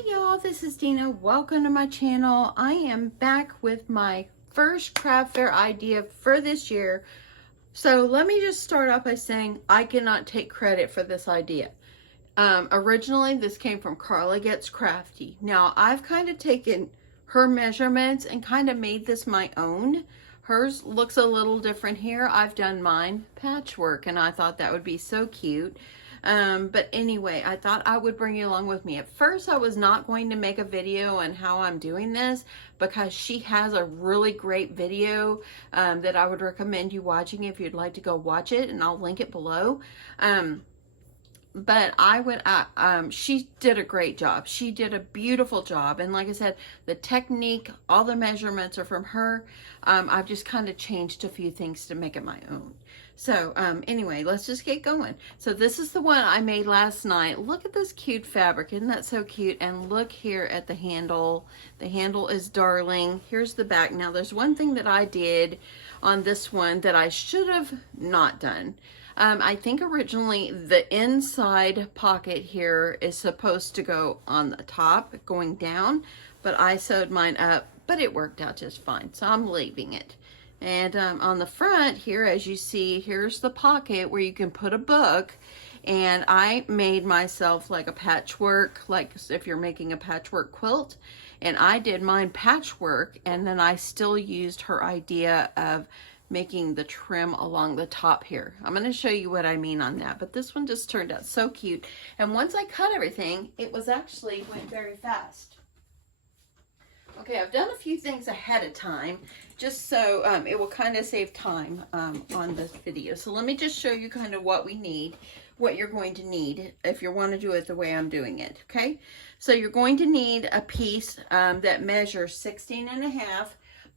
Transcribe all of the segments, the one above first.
Hey y'all, this is Deanna. Welcome to my channel. I am back with my first craft fair idea for this year. So let me just start off by saying I cannot take credit for this idea. Originally, this came from Carla Gets Crafty. Now, I've kind of taken her measurements and kind of made this my own. Hers looks a little different here. I've done mine patchwork, and I thought that would be so cute. But anyway, I thought I would bring you along with me. At first, I was not going to make a video on how I'm doing this because she has a really great video that I would recommend you watching if you'd like to go watch it, and I'll link it below. But I would, she did a great job. She did a beautiful job. And like I said, the technique, all the measurements are from her. I've just kind of changed a few things to make it my own. So anyway, let's just get going. So this is the one I made last night. Look at this cute fabric. Isn't that so cute? And look here at the handle. The handle is darling. Here's the back. Now there's one thing that I did on this one that I should have not done. I think originally the inside pocket here is supposed to go on the top going down, but I sewed mine up, but it worked out just fine. So I'm leaving it. And on the front here, as you see, here's the pocket where you can put a book. And I made myself like a patchwork, like if you're making a patchwork quilt. And I did mine patchwork, and then I still used her idea of making the trim along the top here. I'm going to show you what I mean on that, but this one just turned out so cute. And once I cut everything, it was actually went very fast. Okay, I've done a few things ahead of time just so it will kind of save time on this video. So let me just show you kind of what we need, what you're going to need if you want to do it the way I'm doing it, okay? So you're going to need a piece that measures 16.5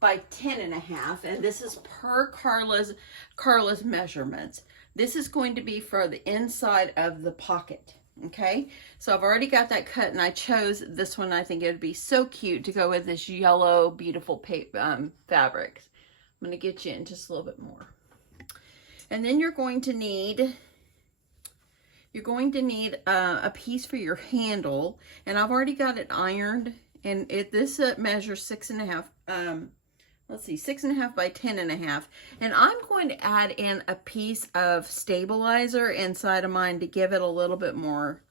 by 10.5, and this is per Carla's measurements. This is going to be for the inside of the pocket. Okay, so I've already got that cut, and I chose this one. I think it would be so cute to go with this yellow, beautiful fabric. I'm going to get you in just a little bit more. And then you're going to need a piece for your handle, and I've already got it ironed, and this measures 6.5. Let's see, 6.5 by 10.5. And I'm going to add in a piece of stabilizer inside of mine to give it a little bit more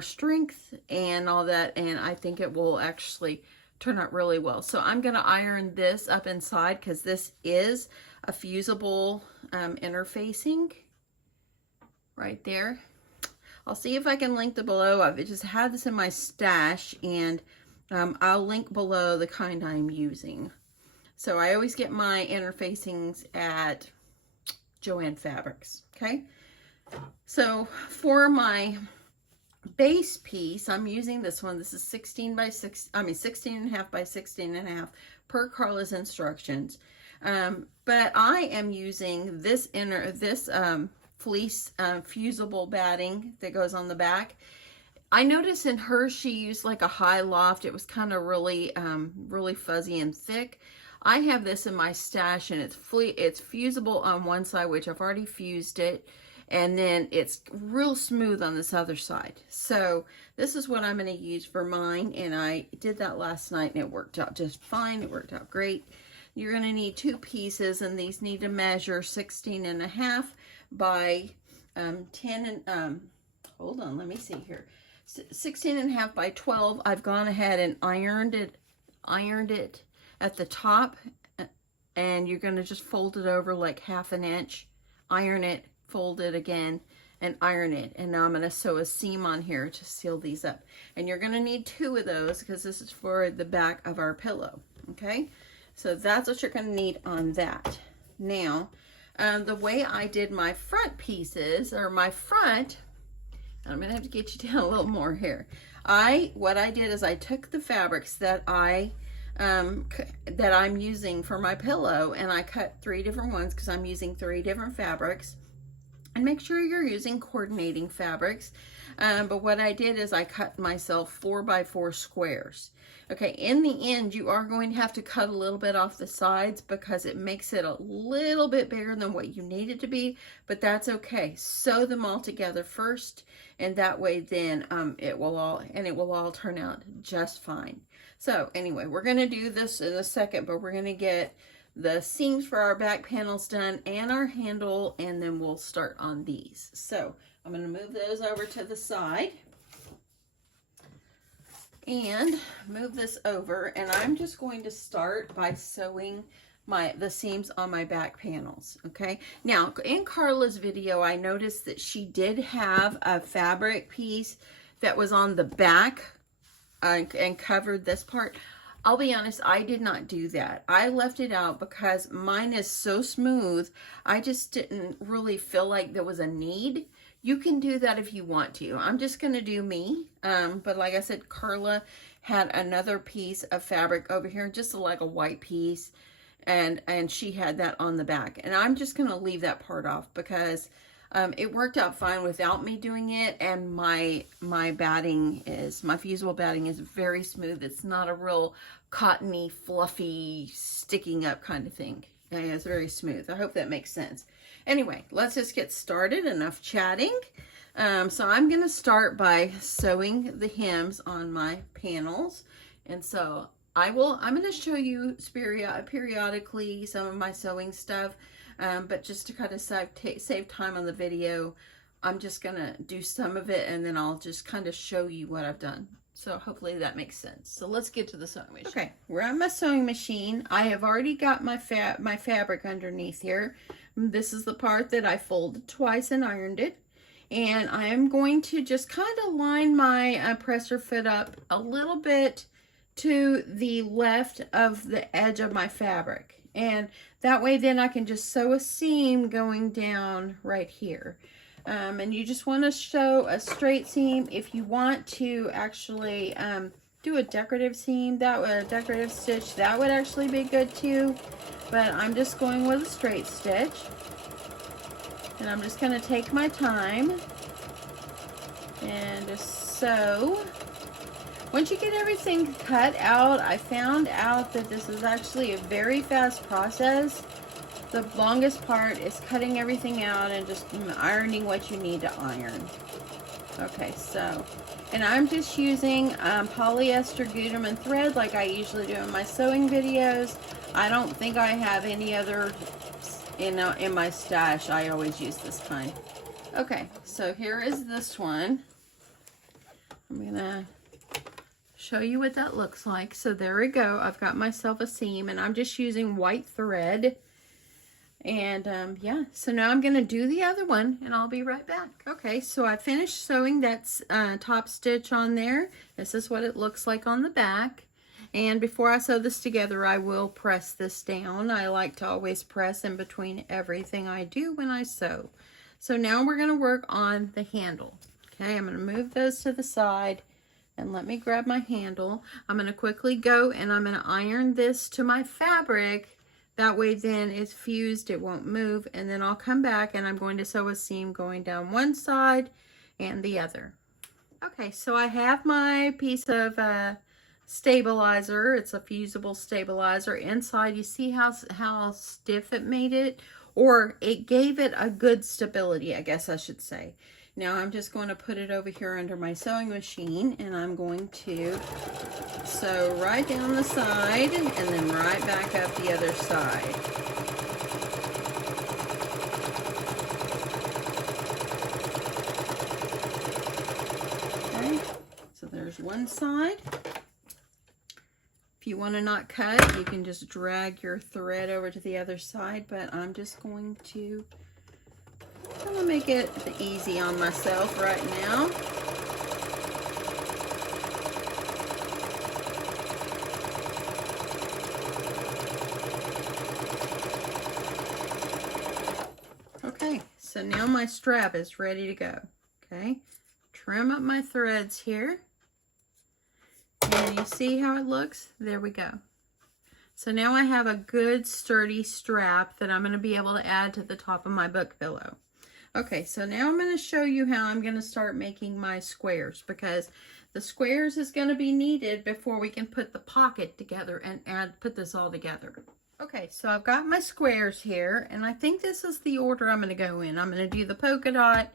strength and all that. And I think it will actually turn out really well. So I'm going to iron this up inside because this is a fusible interfacing right there. I'll see if I can link the below. I've just had this in my stash, and I'll link below the kind I'm using. So I always get my interfacings at Joann Fabrics, okay? So for my base piece, I'm using this one. This is 16.5 by 16.5 per Carla's instructions. But I am using this fleece fusible batting that goes on the back. I noticed in hers she used like a high loft. It was kind of really fuzzy and thick. I have this in my stash, and it's fusible on one side, which I've already fused it, and then it's real smooth on this other side. So this is what I'm going to use for mine, and I did that last night, and it worked out just fine. It worked out great. You're going to need two pieces, and these need to measure 16.5 by 10 and hold on, let me see here. 16.5 by 12. I've gone ahead and ironed it at the top, and you're going to just fold it over like 1/2 inch, iron it, fold it again, and iron it. And now I'm going to sew a seam on here to seal these up. And you're going to need 2 of those because this is for the back of our pillow. Okay, so that's what you're going to need on that. Now, the way I did my front pieces, or my front, I'm going to have to get you down a little more here. What I did is I took the fabrics that I'm using for my pillow, and I cut 3 different ones because I'm using 3 different fabrics. And make sure you're using coordinating fabrics. But what I did is I cut myself 4x4 squares. Okay, in the end, you are going to have to cut a little bit off the sides because it makes it a little bit bigger than what you need it to be, but that's okay. Sew them all together first, and that way then it will all turn out just fine. So anyway, we're going to do this in a second, but we're going to get the seams for our back panels done and our handle, and then we'll start on these. So I'm going to move those over to the side and move this over, and I'm just going to start by sewing the seams on my back panels. Okay, now in Carla's video I noticed that she did have a fabric piece that was on the back and covered this part. I'll be honest, I did not do that. I left it out because mine is so smooth. I just didn't really feel like there was a need. You can do that if you want to. I'm just going to do me. But like I said, Carla had another piece of fabric over here, just like a white piece. And she had that on the back. And I'm just going to leave that part off because it worked out fine without me doing it, and my fusible batting is very smooth. It's not a real cottony, fluffy, sticking up kind of thing. And it's very smooth. I hope that makes sense. Anyway, let's just get started. Enough chatting. So I'm going to start by sewing the hems on my panels, and so I'm going to show you periodically some of my sewing stuff. But just to kind of save time on the video, I'm just going to do some of it, and then I'll just kind of show you what I've done. So hopefully that makes sense. So let's get to the sewing machine. Okay, we're on my sewing machine. I have already got my fabric underneath here. This is the part that I folded twice and ironed it. And I am going to just kind of line my presser foot up a little bit to the left of the edge of my fabric. And that way then I can just sew a seam going down right here. And you just want to sew a straight seam. If you want to actually do a decorative seam, a decorative stitch, that would actually be good too. But I'm just going with a straight stitch. And I'm just going to take my time and just sew. Once you get everything cut out, I found out that this is actually a very fast process. The longest part is cutting everything out and just ironing what you need to iron. Okay, so, and I'm just using polyester Gutermann thread like I usually do in my sewing videos. I don't think I have any other in my stash. I always use this kind. Okay, so here is this one. I'm gonna show you what that looks like. So there we go. I've got myself a seam, and I'm just using white thread. And yeah, so now I'm gonna do the other one, and I'll be right back. Okay, so I finished sewing that top stitch on there. This is what it looks like on the back. And before I sew this together, I will press this down. I like to always press in between everything I do when I sew. So now we're going to work on the handle. Okay, I'm going to move those to the side, and let me grab my handle. I'm going to quickly go and I'm going to iron this to my fabric. That way then it's fused, it won't move, and then I'll come back and I'm going to sew a seam going down one side and the other. Okay, so I have my piece of stabilizer. It's a fusible stabilizer. Inside, you see how stiff it made it, or it gave it a good stability, I guess I should say. Now I'm just going to put it over here under my sewing machine, and I'm going to sew right down the side and then right back up the other side. Okay, so there's one side. If you want to not cut, you can just drag your thread over to the other side, but I'm just going to make it easy on myself right now. Okay, so now my strap is ready to go. Okay, trim up my threads here. And you see how it looks? There we go. So now I have a good sturdy strap that I'm going to be able to add to the top of my book pillow. Okay, so now I'm going to show you how I'm going to start making my squares, because the squares is going to be needed before we can put the pocket together and put this all together. Okay, so I've got my squares here, and I think this is the order I'm going to go in. I'm going to do the polka dot,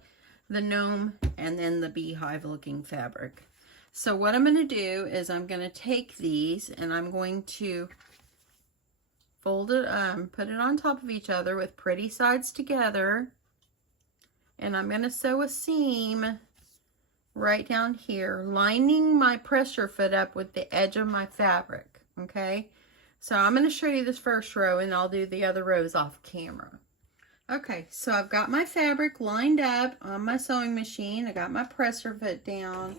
the gnome, and then the beehive looking fabric. So what I'm going to do is I'm going to take these and I'm going to fold it, put it on top of each other with pretty sides together. And I'm going to sew a seam right down here, lining my pressure foot up with the edge of my fabric, okay? So I'm going to show you this first row, and I'll do the other rows off camera. Okay, so I've got my fabric lined up on my sewing machine. I got my presser foot down,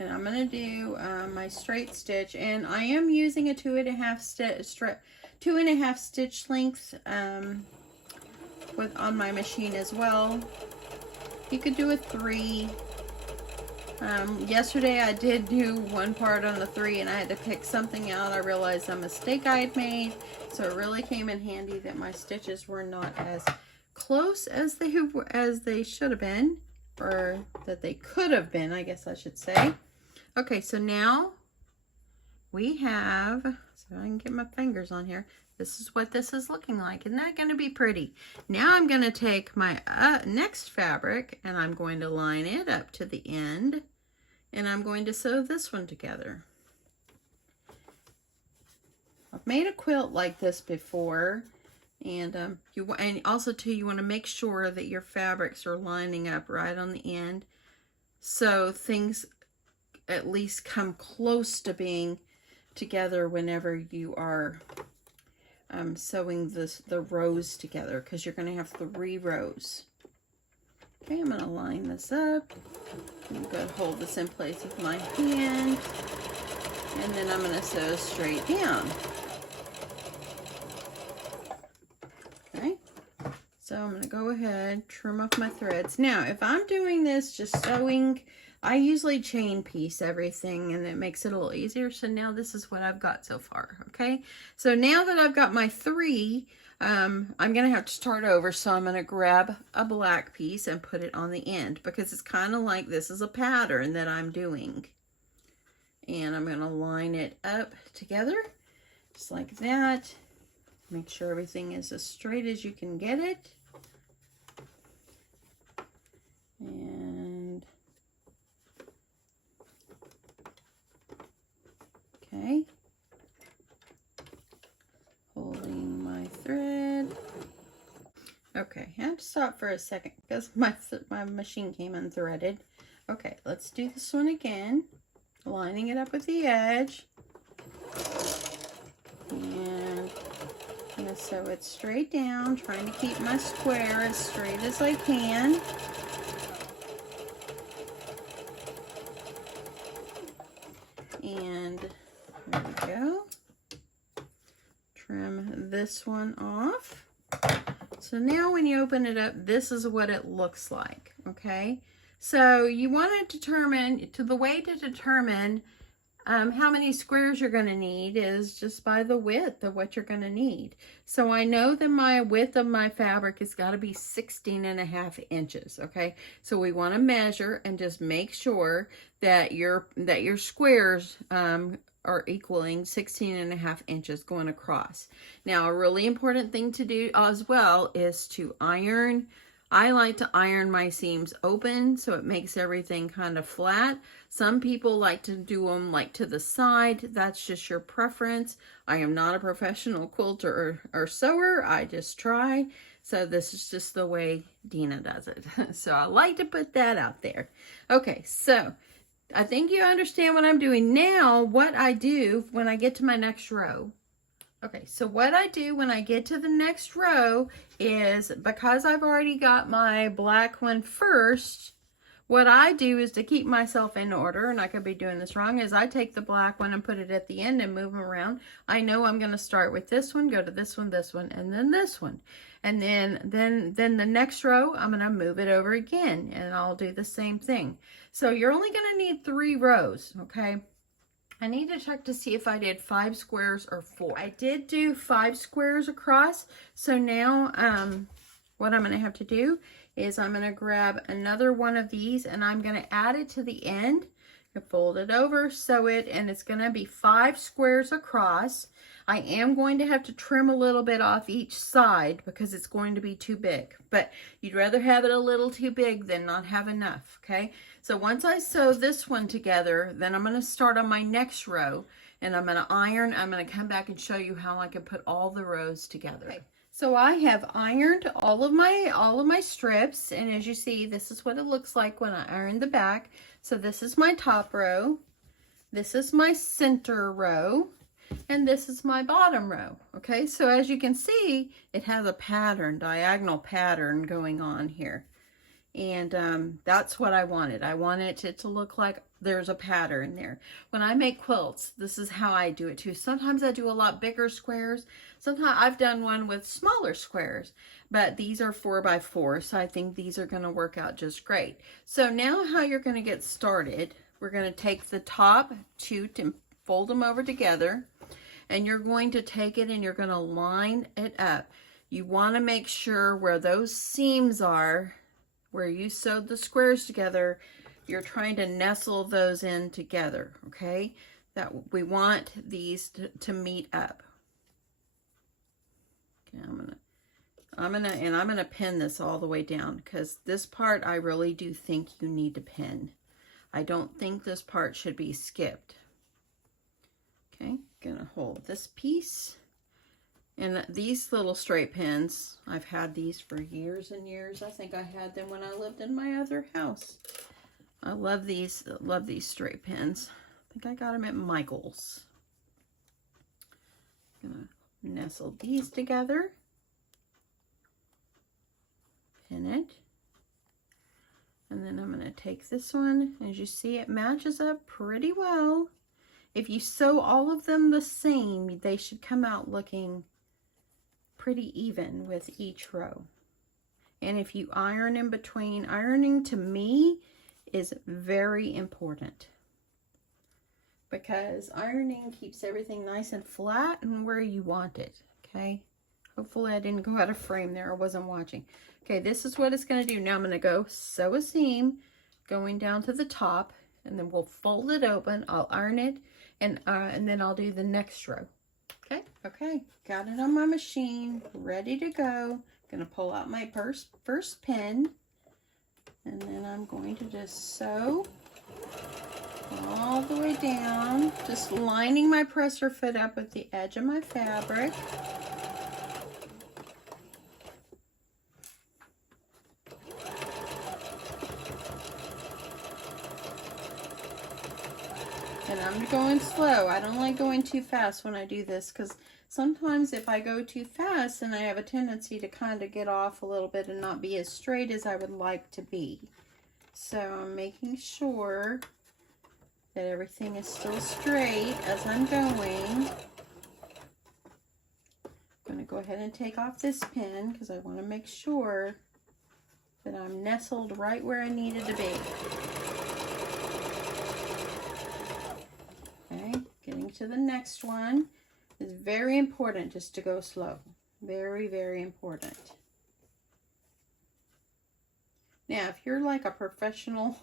and I'm going to do my straight stitch, and I am using a 2.5 stitch length on my machine as well. You could do a 3. Yesterday I did do one part on the 3, and I had to pick something out. I realized a mistake I had made, so it really came in handy that my stitches were not as close as they should have been, or that they could have been, I guess I should say. Okay, so now we have, so I can get my fingers on here. This is what this is looking like. Isn't that going to be pretty? Now I'm going to take my next fabric, and I'm going to line it up to the end, and I'm going to sew this one together. I've made a quilt like this before, and and also too, you want to make sure that your fabrics are lining up right on the end, so things at least come close to being together whenever you are sewing the rows together, because you're going to have 3 rows. Okay, I'm going to line this up. I'm going to hold this in place with my hand, and then I'm going to sew straight down. Okay, so I'm going to go ahead, trim off my threads. Now, if I'm doing this just sewing, I usually chain piece everything, and it makes it a little easier. So now this is what I've got so far. Okay, so now that I've got my 3, I'm gonna have to start over. So I'm gonna grab a black piece and put it on the end, because it's kind of like this is a pattern that I'm doing, and I'm gonna line it up together just like that. Make sure everything is as straight as you can get it, and okay, holding my thread. Okay, I have to stop for a second because my machine came unthreaded. Okay, let's do this one again, lining it up with the edge, and I'm going to sew it straight down, trying to keep my square as straight as I can. And there we go. Trim this one off. So now when you open it up, this is what it looks like, okay? So you want to determine, the way to determine how many squares you're going to need is just by the width of what you're going to need. So I know that my width of my fabric has got to be 16.5 inches, okay? So we want to measure and just make sure that your squares are equaling 16.5 inches going across. Now, a really important thing to do as well is to iron. I like to iron my seams open so it makes everything kind of flat. Some people like to do them like to the side. That's just your preference. I am not a professional quilter or sewer. I just try. So this is just the way Deanna does it. So I like to put that out there. Okay, so I think you understand what I'm doing. Now, what I do when I get to my next row. Okay, so what I do when I get to the next row is, because I've already got my black one first, what I do is to keep myself in order, and I could be doing this wrong, is I take the black one and put it at the end and move them around. I know I'm going to start with this one, go to this one, and then this one. And then the next row, I'm going to move it over again, and I'll do the same thing. So you're only going to need 3 rows, okay? I need to check to see if I did 5 squares or 4. I did do 5 squares across, so now what I'm going to have to do is I'm going to grab another one of these and I'm going to add it to the end. Fold it over, sew it, and it's going to be 5 squares across. I am going to have to trim a little bit off each side because it's going to be too big, but you'd rather have it a little too big than not have enough, okay? So once I sew this one together, then I'm going to start on my next row, and I'm going to iron. I'm going to come back and show you how I can put all the rows together. Okay. So I have ironed all of my strips, and as you see, this is what it looks like when I iron the back. So this is my top row, this is my center row, and this is my bottom row. Okay, so as you can see, it has a pattern, diagonal pattern going on here. And that's what I wanted. I wanted it to look like there's a pattern there. When I make quilts, this is how I do it too. Sometimes I do a lot bigger squares. Sometimes I've done one with smaller squares, but these are 4 by 4, so I think these are going to work out just great. So now how you're going to get started, we're going to take the top two and fold them over together, and you're going to take it and you're going to line it up. You want to make sure where those seams are, where you sewed the squares together, you're trying to nestle those in together, okay? That we want these to meet up. Okay, I'm gonna pin this all the way down because this part I really do think you need to pin. I don't think this part should be skipped. Okay, gonna hold this piece. And these little straight pins, I've had these for years and years. I think I had them when I lived in my other house. I love these straight pins. I think I got them at Michael's. Gonna nestle these together. Pin it. And then I'm gonna take this one. As you see, it matches up pretty well. If you sew all of them the same, they should come out looking pretty even with each row. And if you iron in between, ironing to me is very important because ironing keeps everything nice and flat and where you want it, okay? Hopefully I didn't go out of frame there. I wasn't watching. Okay, this is what it's going to do. Now I'm going to go sew a seam going down to the top, and then we'll fold it open. I'll iron it, and then I'll do the next row. Okay, got it on my machine, ready to go. Gonna pull out my first pin, and then I'm going to just sew all the way down, just lining my presser foot up with the edge of my fabric. And I'm going slow. I don't like going too fast when I do this because sometimes if I go too fast, then I have a tendency to kind of get off a little bit and not be as straight as I would like to be. So I'm making sure that everything is still straight as I'm going. I'm going to go ahead and take off this pin because I want to make sure that I'm nestled right where I needed to be. Getting to the next one is very important, just to go slow. Very, very important. Now, if you're like a professional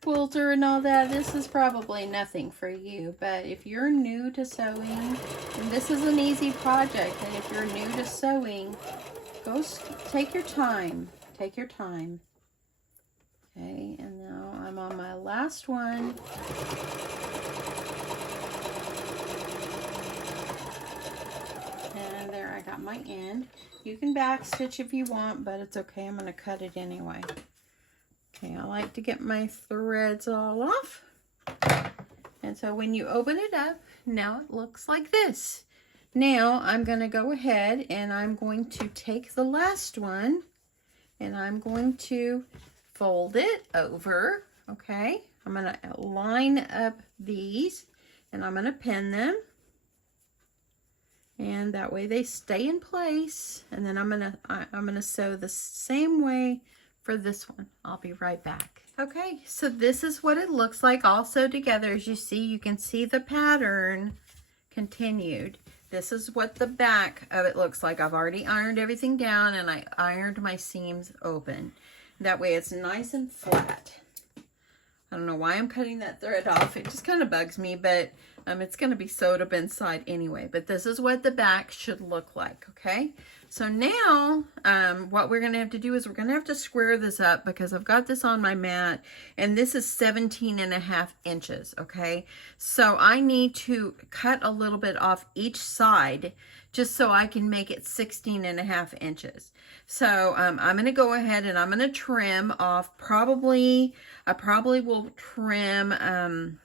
quilter and all that, this is probably nothing for you. But if you're new to sewing, and this is an easy project, and if you're new to sewing, take your time. Take your time. Okay, and now I'm on my last one. And there, I got my end. You can back stitch if you want, but it's okay. I'm going to cut it anyway. Okay, I like to get my threads all off. And so when you open it up, now it looks like this. Now I'm going to go ahead and I'm going to take the last one and I'm going to fold it over. Okay, I'm going to line up these and I'm going to pin them. And that way they stay in place. And then I'm gonna sew the same way for this one. I'll be right back. Okay, so this is what it looks like all sewed together. As you see, you can see the pattern continued. this is what the back of it looks like. I've already ironed everything down and I ironed my seams open. That way it's nice and flat. I don't know why I'm cutting that thread off. It just kind of bugs me, but it's going to be sewed up inside anyway. But this is what the back should look like, okay? So now what we're going to have to do is we're going to have to square this up because I've got this on my mat, and this is 17.5 inches, okay? So I need to cut a little bit off each side just so I can make it 16.5 inches. So I'm going to go ahead and I'm going to trim off I probably will trim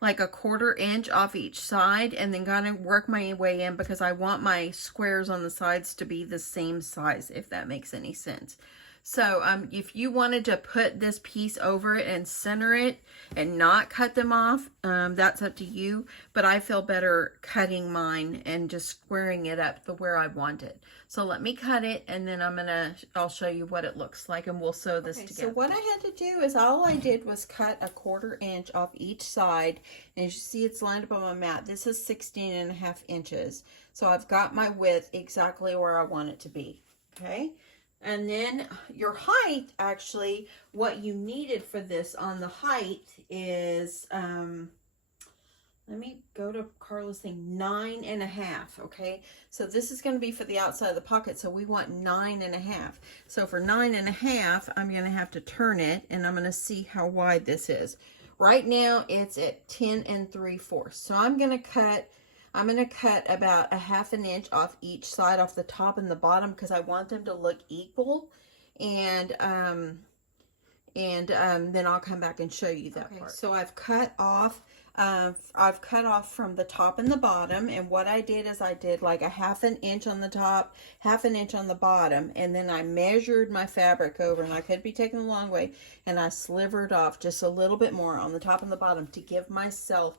like a 1/4 inch off each side, and then kind of work my way in because I want my squares on the sides to be the same size, if that makes any sense. So if you wanted to put this piece over it and center it and not cut them off, that's up to you. But I feel better cutting mine and just squaring it up the where I want it. So let me cut it, and then I'll show you what it looks like, and we'll sew this together. So what I had to do is all I did was cut a 1/4 inch off each side. And as you see, it's lined up on my mat. This is 16.5 inches. So I've got my width exactly where I want it to be, okay? And then your height, actually, what you needed for this on the height is, let me go to Carla's thing, 9.5, okay? So this is going to be for the outside of the pocket, so we want 9.5. So for 9.5, I'm going to have to turn it, and I'm going to see how wide this is. Right now, it's at 10 3/4. So I'm going to cut about 1/2 inch off each side, off the top and the bottom, because I want them to look equal. And then I'll come back and show you that part. So I've cut off from the top and the bottom, and what I did is I did like 1/2 inch on the top, 1/2 inch on the bottom, and then I measured my fabric over, and I could be taking the long way, and I slivered off just a little bit more on the top and the bottom to give myself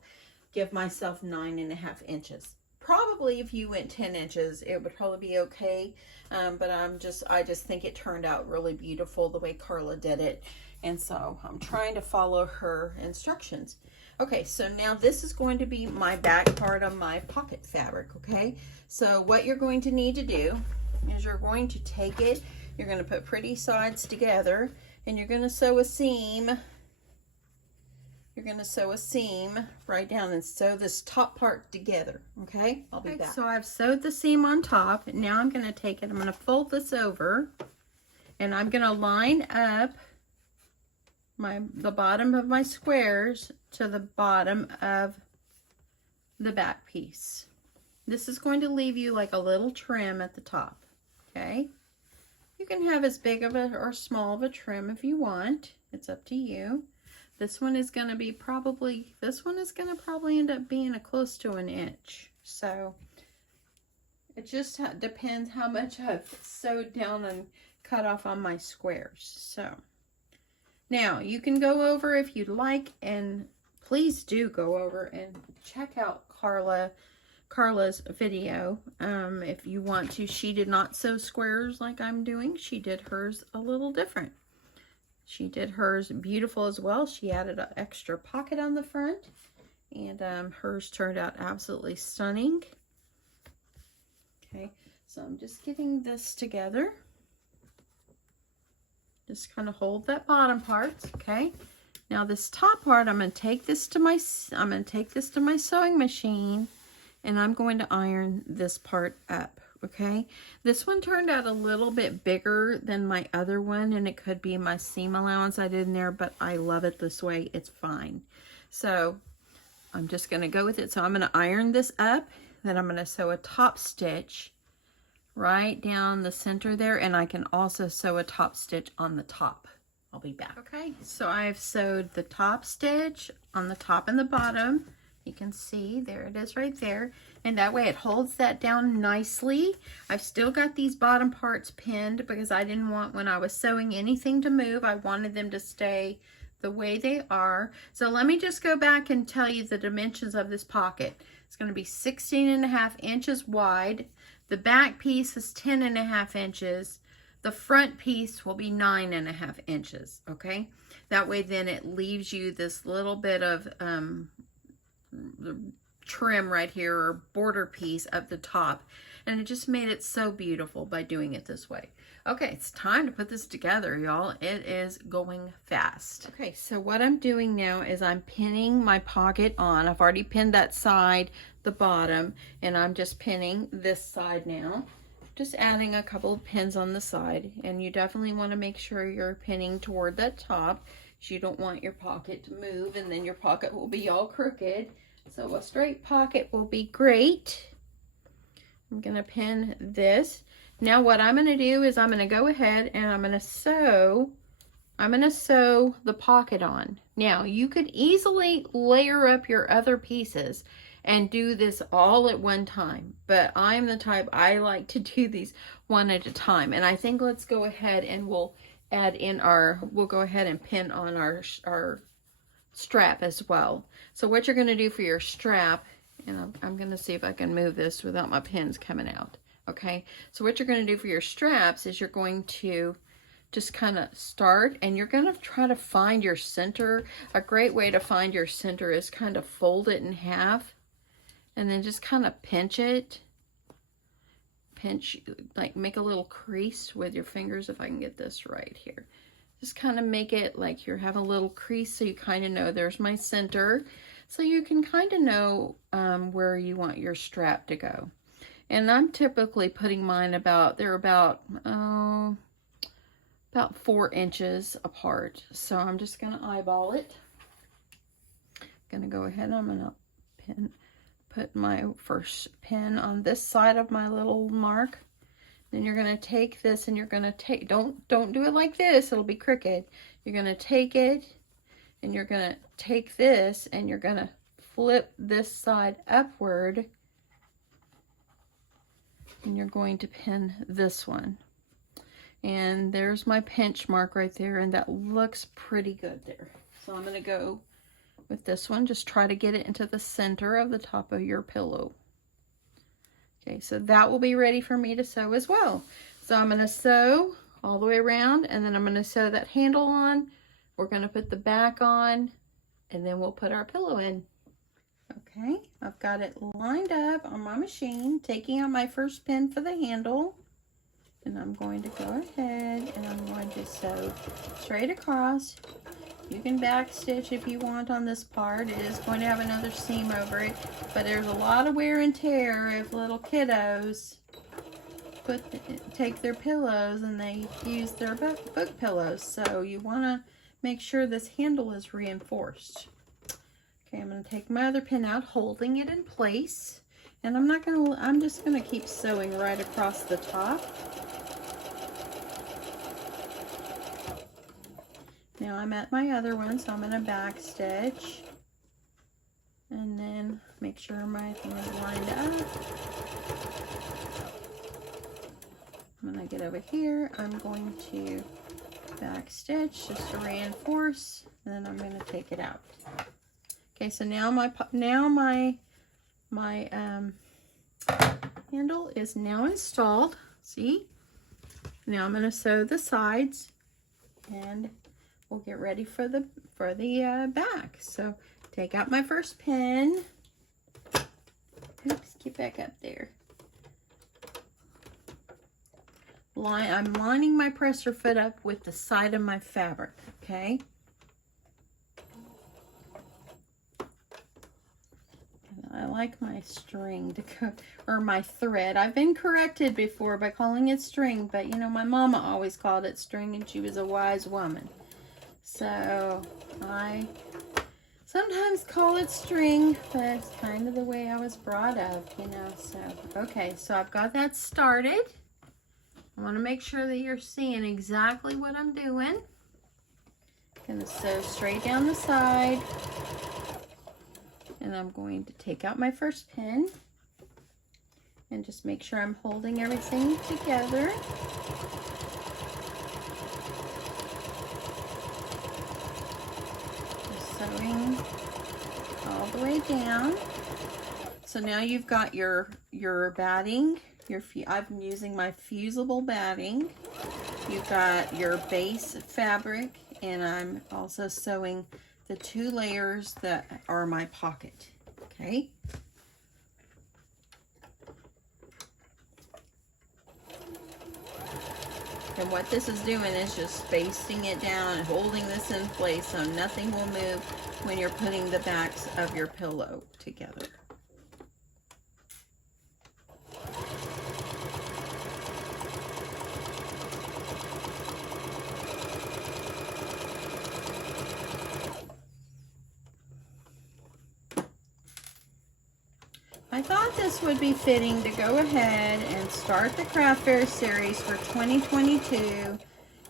9.5 inches. Probably if you went 10 inches, it would probably be okay. But I just think it turned out really beautiful the way Carla did it. And so I'm trying to follow her instructions. Okay, so now this is going to be my back part of my pocket fabric, okay? So what you're going to need to do is you're going to take it, you're going to put pretty sides together, and you're going to sew a seam. You're going to sew a seam right down and sew this top part together, okay? I'll be back. So I've sewed the seam on top, and now I'm going to take it, I'm going to fold this over, and I'm going to line up the bottom of my squares to the bottom of the back piece. This is going to leave you like a little trim at the top, okay? You can have as big of a or small of a trim if you want. It's up to you. This one is going to probably end up being close to 1 inch. So it just depends how much I've sewed down and cut off on my squares. So now you can go over if you'd like, and please do go over and check out Carla's video if you want to. She did not sew squares like I'm doing. She did hers a little different. She did hers beautiful as well. She added an extra pocket on the front, and hers turned out absolutely stunning. Okay, so I'm just getting this together. Just kind of hold that bottom part, okay? Now this top part, I'm going to take this to my sewing machine, and I'm going to iron this part up. Okay, this one turned out a little bit bigger than my other one, and it could be my seam allowance I did in there, but I love it this way. It's fine. So I'm just going to go with it. So I'm going to iron this up, then I'm going to sew a top stitch right down the center there, and I can also sew a top stitch on the top. I'll be back. Okay, so I've sewed the top stitch on the top and the bottom. You can see, there it is right there. And that way it holds that down nicely. I've still got these bottom parts pinned because I didn't want, when I was sewing, anything to move. I wanted them to stay the way they are. So let me just go back and tell you the dimensions of this pocket. It's going to be 16.5 inches wide. The back piece is 10.5 inches. The front piece will be 9.5 inches, okay? That way then it leaves you this little bit of trim right here, or border piece of the top. And it just made it so beautiful by doing it this way. Okay, it's time to put this together, y'all. It is going fast. Okay, so what I'm doing now is I'm pinning my pocket on. I've already pinned that side, the bottom, and I'm just pinning this side now. Just adding a couple of pins on the side, and you definitely want to make sure you're pinning toward that top. You don't want your pocket to move, and then your pocket will be all crooked. So a straight pocket will be great. I'm going to pin this. Now what I'm going to do is I'm going to go ahead and I'm going to sew the pocket on. Now you could easily layer up your other pieces and do this all at one time, but I'm the type, I like to do these one at a time. And I think let's go ahead and we'll go ahead and pin on our strap as well. So what you're going to do for your strap, and I'm going to see if I can move this without my pins coming out. Okay, so what you're going to do for your straps is you're going to just kind of start, and you're going to try to find your center. A great way to find your center is kind of fold it in half, and then just kind of pinch it. Pinch, like make a little crease with your fingers, if I can get this right here. Just kind of make it like you're having a little crease, so you kind of know there's my center. So you can kind of know where you want your strap to go. And I'm typically putting mine about 4 inches apart. So I'm just going to eyeball it. I'm going to go ahead and I'm going to put my first pin on this side of my little mark. Then you're going to take this and you're going to take, don't do it like this, it'll be crooked. You're going to take it and you're going to take this and you're going to flip this side upward, and you're going to pin this one. And there's my pinch mark right there, and that looks pretty good there. So I'm going to go with this one, just try to get it into the center of the top of your pillow. Okay, so that will be ready for me to sew as well. So I'm going to sew all the way around, and then I'm going to sew that handle on. We're going to put the back on, and then we'll put our pillow in. Okay, I've got it lined up on my machine, taking out my first pin for the handle. And I'm going to go ahead and I'm going to sew straight across. You can back stitch if you want on this part. It is going to have another seam over it, but there's a lot of wear and tear if little kiddos take their pillows and they use their book pillows. So you want to make sure this handle is reinforced. Okay, I'm going to take my other pin out, holding it in place, and I'm just going to keep sewing right across the top. Now I'm at my other one, so I'm going to back stitch and then make sure my thing is lined up. I'm going to get over here. I'm going to back stitch just to reinforce, and then I'm going to take it out. Okay, so now my handle is now installed. See? Now I'm going to sew the sides, and we'll get ready for the back. So take out my first pin. Oops, get back up there. I'm lining my presser foot up with the side of my fabric, okay? I like my string to go, or my thread. I've been corrected before by calling it string, but you know, my mama always called it string, and she was a wise woman. So I sometimes call it string, but it's kind of the way I was brought up, you know. So, okay, so I've got that started. I want to make sure that you're seeing exactly what I'm doing. I'm going to sew straight down the side. And I'm going to take out my first pin and just make sure I'm holding everything together. Just sewing all the way down. So now you've got your batting. I'm using my Fusible batting. You've got your base fabric, and I'm also sewing the 2 layers that are my pocket. Okay, And what this is doing is just spacing it down and holding this in place so nothing will move when you're putting the backs of your pillow together. I thought this would be fitting to go ahead and start the craft fair series for 2022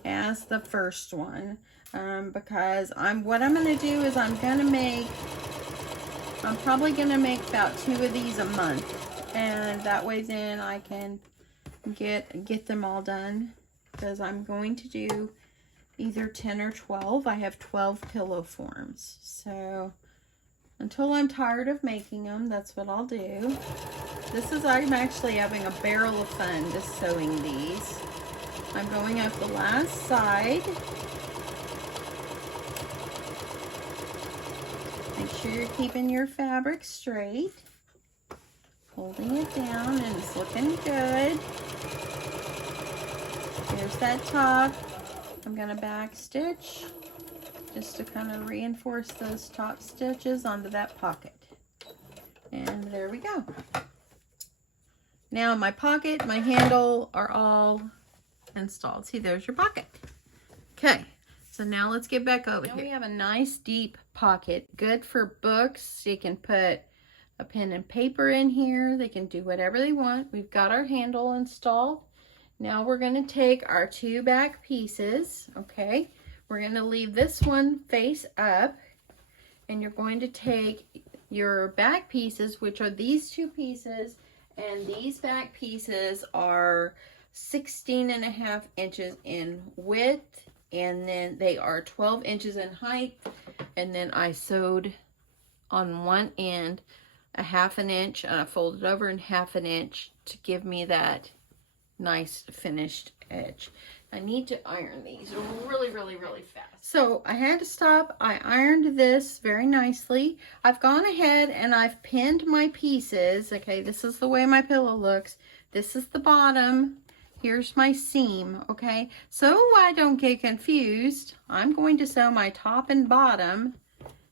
as the first one, because what I'm going to do is I'm probably going to make about 2 of these a month, and that way then I can get them all done, because I'm going to do either 10 or 12. I have 12 pillow forms, so until I'm tired of making them, that's what I'll do. I'm actually having a barrel of fun just sewing these. I'm going up the last side. Make sure you're keeping your fabric straight. Holding it down, and it's looking good. Here's that top. I'm gonna back stitch, just to kind of reinforce those top stitches onto that pocket. And there we go. Now my pocket, my handle are all installed. See, there's your pocket. Okay, so now let's get back over here. We have a nice deep pocket, good for books. You can put a pen and paper in here. They can do whatever they want. We've got our handle installed. Now we're going to take our 2 back pieces, okay? We're going to leave this one face up, and you're going to take your back pieces, which are these 2 pieces, and these back pieces are 16.5 inches in width, and then they are 12 inches in height. And then I sewed on one end a 1/2 inch, and I folded over in 1/2 inch to give me that nice finished edge. I need to iron these really, really, really fast. So I had to stop. I ironed this very nicely. I've gone ahead and I've pinned my pieces. Okay, this is the way my pillow looks. This is the bottom. Here's my seam, okay? So I don't get confused, I'm going to sew my top and bottom,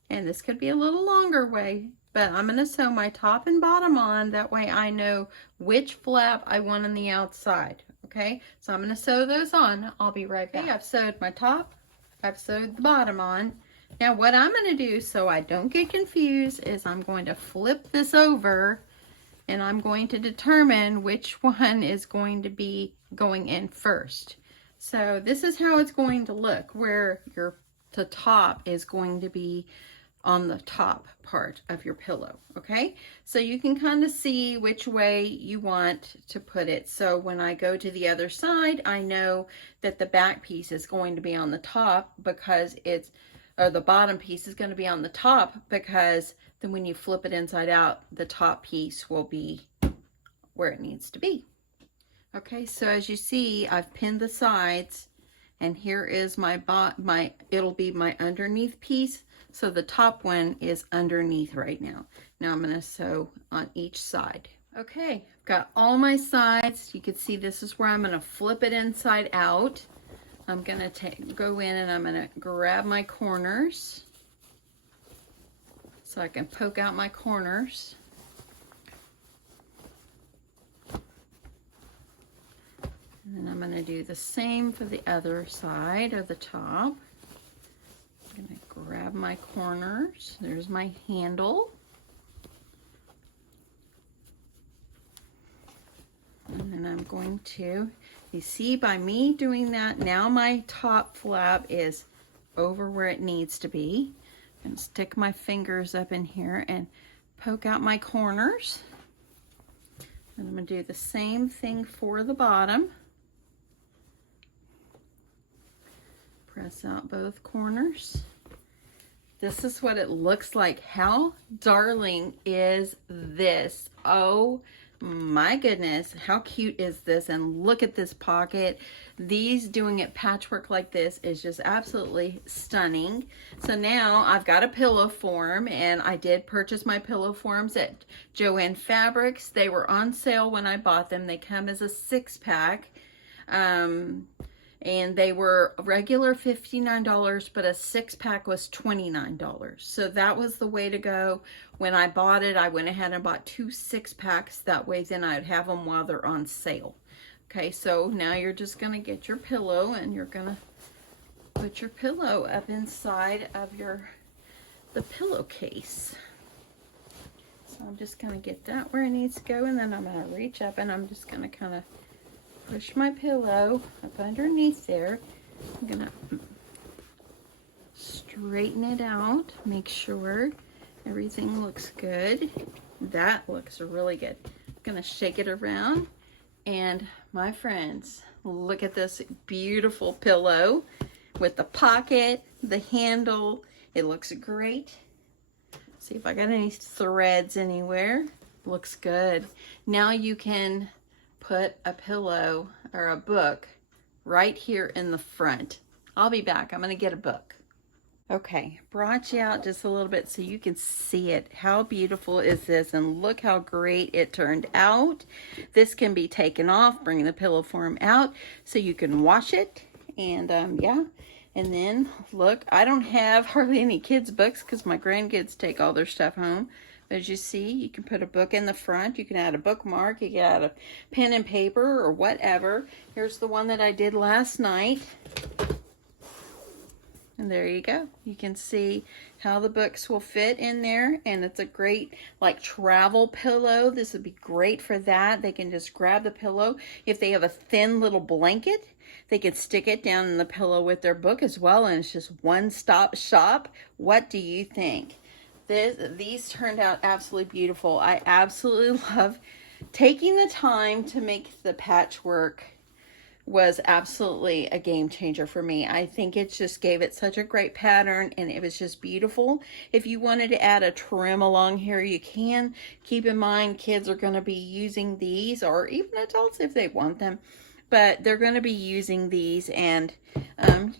and this could be a little longer way, but I'm going to sew my top and bottom on. That way I know which flap I want on the outside. Okay, so I'm going to sew those on. I'll be right back. Okay, I've sewed my top. I've sewed the bottom on. Now what I'm going to do so I don't get confused is I'm going to flip this over, and I'm going to determine which one is going to be going in first. So this is how it's going to look, where the top is going to be on the top part of your pillow. Okay, so you can kind of see which way you want to put it. So when I go to the other side, I know that the back piece is going to be on the top, because the bottom piece is going to be on the top, because then when you flip it inside out, the top piece will be where it needs to be. Okay, so as you see, I've pinned the sides, and here is it'll be my underneath piece. So the top one is underneath right now. Now I'm going to sew on each side. Okay, I've got all my sides. You can see this is where I'm going to flip it inside out. I'm going to go in and I'm going to grab my corners so I can poke out my corners. And then I'm going to do the same for the other side of the top. I'm going to grab my corners. There's my handle. And then I'm going to, you see, by me doing that, now my top flap is over where it needs to be. I'm going to stick my fingers up in here and poke out my corners. And I'm going to do the same thing for the bottom. Press out both corners. This is what it looks like. How darling is this? Oh my goodness, how cute is this? And look at this pocket. These doing it patchwork like this is just absolutely stunning. So now I've got a pillow form, and I did purchase my pillow forms at Joann Fabrics. They were on sale when I bought them. They come as a 6-pack. and they were regular $59, but a 6-pack was $29. So that was the way to go. When I bought it, I went ahead and bought 2 6-packs. That way then I'd have them while they're on sale. Okay, so now you're just gonna get your pillow, and you're gonna put your pillow up inside of the pillowcase. So I'm just gonna get that where it needs to go, and then I'm gonna reach up and I'm just gonna kind of push my pillow up underneath there. I'm gonna straighten it out, make sure everything looks good. That looks really good. I'm gonna shake it around, and my friends, look at this beautiful pillow with the pocket, the handle. It looks great. See if I got any threads anywhere. Looks good. Now you can put a pillow or a book right here in the front. I'll be back. I'm going to get a book. Okay, brought you out just a little bit so you can see it. How beautiful is this? And look how great it turned out. This can be taken off, bring the pillow form out so you can wash it. And yeah, and then look, I don't have hardly any kids' books because my grandkids take all their stuff home. But as you see, you can put a book in the front. You can add a bookmark. You can add a pen and paper or whatever. Here's the one that I did last night. And there you go. You can see how the books will fit in there. And it's a great like travel pillow. This would be great for that. They can just grab the pillow. If they have a thin little blanket, they can stick it down in the pillow with their book as well. And it's just one-stop shop. What do you think? These turned out absolutely beautiful. I absolutely love taking the time to make the patchwork. Was absolutely a game changer for me. I think it just gave it such a great pattern, and it was just beautiful. If you wanted to add a trim along here, you can. Keep in mind, kids are going to be using these, or even adults if they want them, but they're going to be using these, and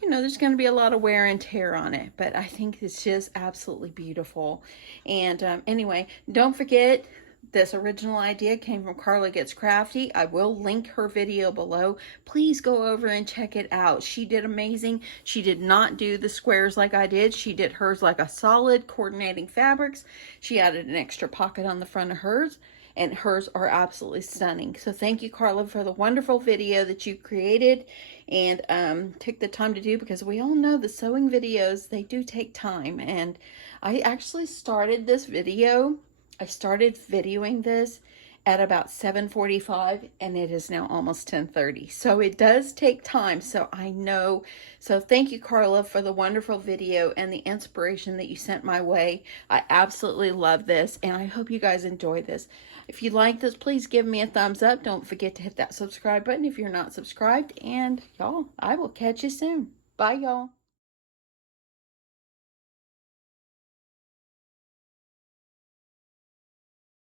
you know, there's going to be a lot of wear and tear on it, but I think it's just absolutely beautiful. And anyway, don't forget, this original idea came from Carla Gets Crafty. I will link her video below. Please go over and check it out. She did amazing. She did not do the squares like I did. She did hers like a solid coordinating fabrics. She added an extra pocket on the front of hers, and hers are absolutely stunning. So thank you, Carla, for the wonderful video that you created and took the time to do, because we all know the sewing videos, they do take time. And I actually started this video. I started videoing this at about 7:45, and it is now almost 10:30. So it does take time. So I know. So thank you, Carla, for the wonderful video and the inspiration that you sent my way. I absolutely love this, and I hope you guys enjoy this. If you like this, please give me a thumbs up. Don't forget to hit that subscribe button if you're not subscribed. And y'all, I will catch you soon. Bye, y'all.